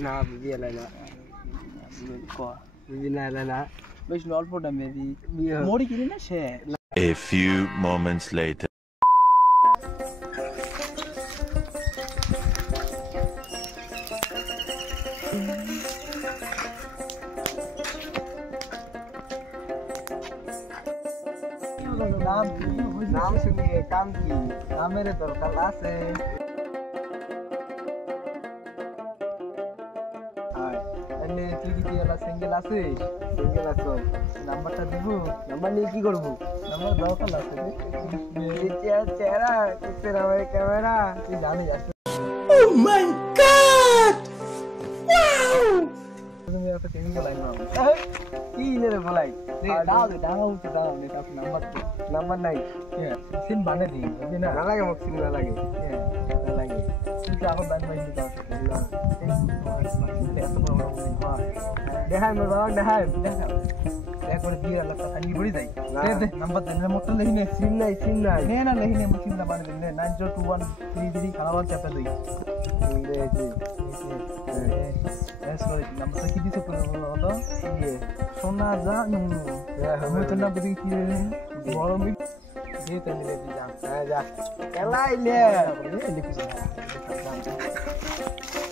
না বিবি এলাই না বিবি না এলাই না বেশ অল্প দামে মরি কিনি না সে A few moments later. নাম শুনিয়ে কাম কি নামের দরকার আছে এনে তুই কি এলা সিঙ্গেল আছে সিঙ্গেল আছো নাম্বারটা দিব নাম্বার নিয়ে কি করবো নাম্বার দরকার আছে চেহারা কিসের আমার ক্যামেরা তুই জানিস Oh my God! তুমি একটা কেমিক্যাল লাইন নাও কি নে বলাই দাও দাও দাও নে তার নাম্বার নাম্বার নাই সিন বানে দিই বুঝলি না না লাগে মোক সিন না লাগে না লাগে তুই আবার ব্যান্ড বাইন্ড দাও দেখাই মোর বাবা দেখাই একবার দিয়ে আল্লাহ কথা নি বড়ি যাই দে নাম্বার দে মোটটা লিখি নে সিন নাই নে না লিখি নে সিন না বানে দে 902133 খালাবার চাপা দেই দেখি এস করে নাম্বারটা কি দিছো তো সোনা জানু আমি তো না বুঝি কি বড় মি দিয়ে তেলে দে যা হ্যাঁ যা এলাইলে লিখিস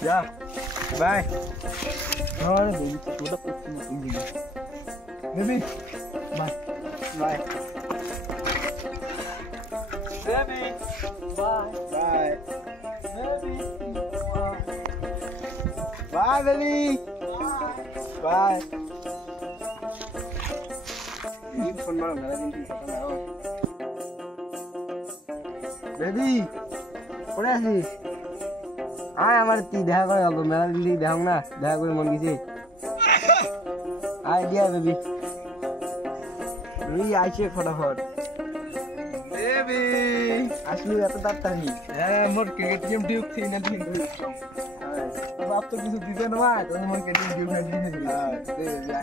যা বাই আরে বলি তোটা করছিস না engine baby bye bye baby bye bye baby bye baby bye এই ফোন মারো মেলা দিন কথা না বেবি কোথায় আছিস আয় আমার তুই দেখা করে গেল মেলা দিন থেকে দেখ না দেখা করে মন গেছে আয় দিয়া বেবি তুই আইছে ফটাফট বেবি আসলি এত তাড়াতাড়ি হ্যাঁ মোর কেটিএম ডিউক থি না দিন বাপ তো কিছু দিতে না ভাই তো মোর কেটিএম ডিউক না দিন যা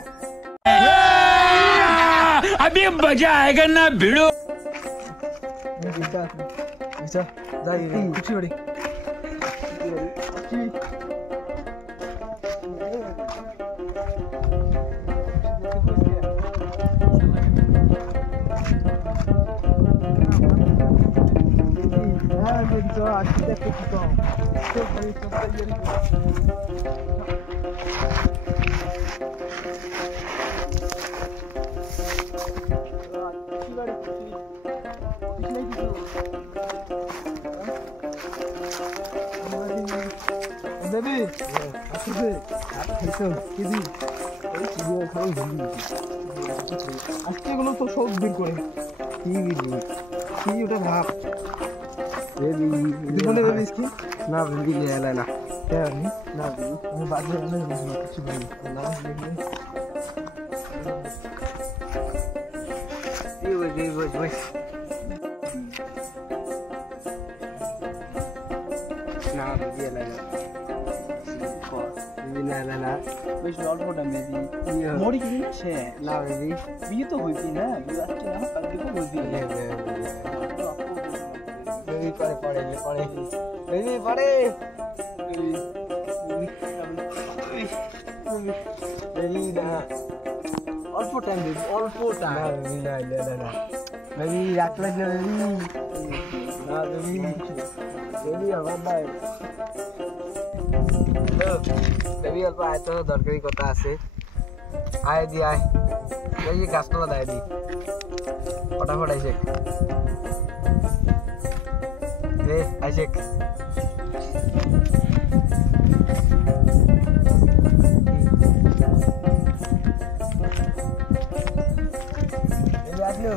अभी मजा आएगा ना भिड़ो আচ্ছা যাই খুশি বাড়ি বেবি আসছে কি দি আজকে গুলো তো সব বের করে কি বিলি কি ওটা ভাব বেবি জীবনে বেবি কি না বেবি এলাই না না বেবি আমি বাজে না কিছু বলি না দেখলে এই ওই না বেবি এলাই না বেবি না এলাই না বেশ অল্প দামে মরি কিনি না সে না বেবি বিয়ে তো হইবি না বিয়ে আসছে না কাল দিকে বলবি বেবি পড়ে বেবি পড়ে বেবি না অল্প টাইম দেবি অল্প না টাইম বেবি না না বেবি রাখলে না বেবি না বেবি বেবি আমার নাই বেবি অল্প আয় তো দরকারি কথা আছে আয় দি আয় এই গাছতলা দেয় দি ফটাফট আইসে দে আইসে আসলো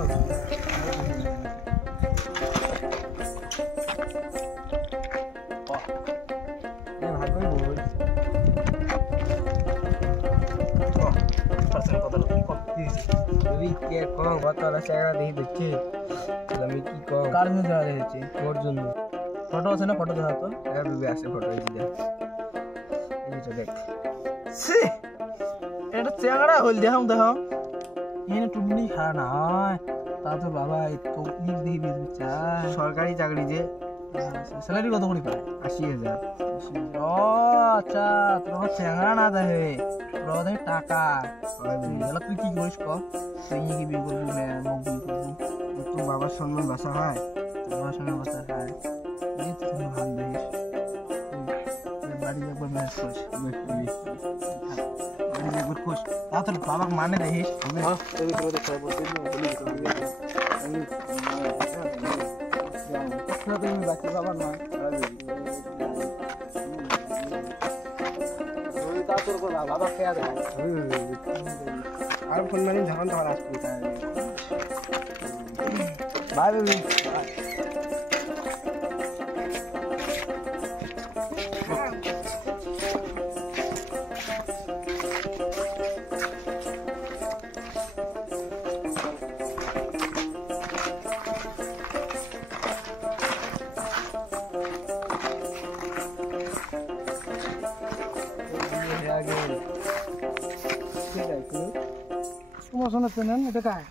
ভাগ করে বল তুমি কে কম কতলা জায়গা দেখি দিচ্ছি আমি কি কম কার জন্য যাওয়া দেখেছি তোর জন্য ফটো আছে না ফটো দেখা তো হ্যাঁ বেবি আছে ফটো এই দেখ এইটা দেখ এটা চেহারা হল দেখাও দেখাও এনে টুমনি খা না তা তো বাবা তো ইট দিয়ে দিচ্ছে সরকারি চাকরি যে স্যালারি কত করে পায়? 80,000 ও আচ্ছা, তোর চেঙ্গা না দেহে, তোর দেহে টাকা। এগুলো তুই কি করিস ক? তুই কি বিয়ে করবি না মুখ বিয়ে করবি? তো বাবার সম্মান বাসা হয় তোমার সঙ্গে কথা হয় এই তো তুমি ভালো দেখিস। বাড়ি একবার ম্যানেজ করিস, বাড়ি একবার খুশ, তা তোর বাবাকে মানে দেখিস। তুমি বাচ্চা বাবার নয় বাবা খেয়া দেয় আর ফোন মানে যখন তখন আসবি বাই বেবি তোমার শোনাচ্ছে না এটা কায়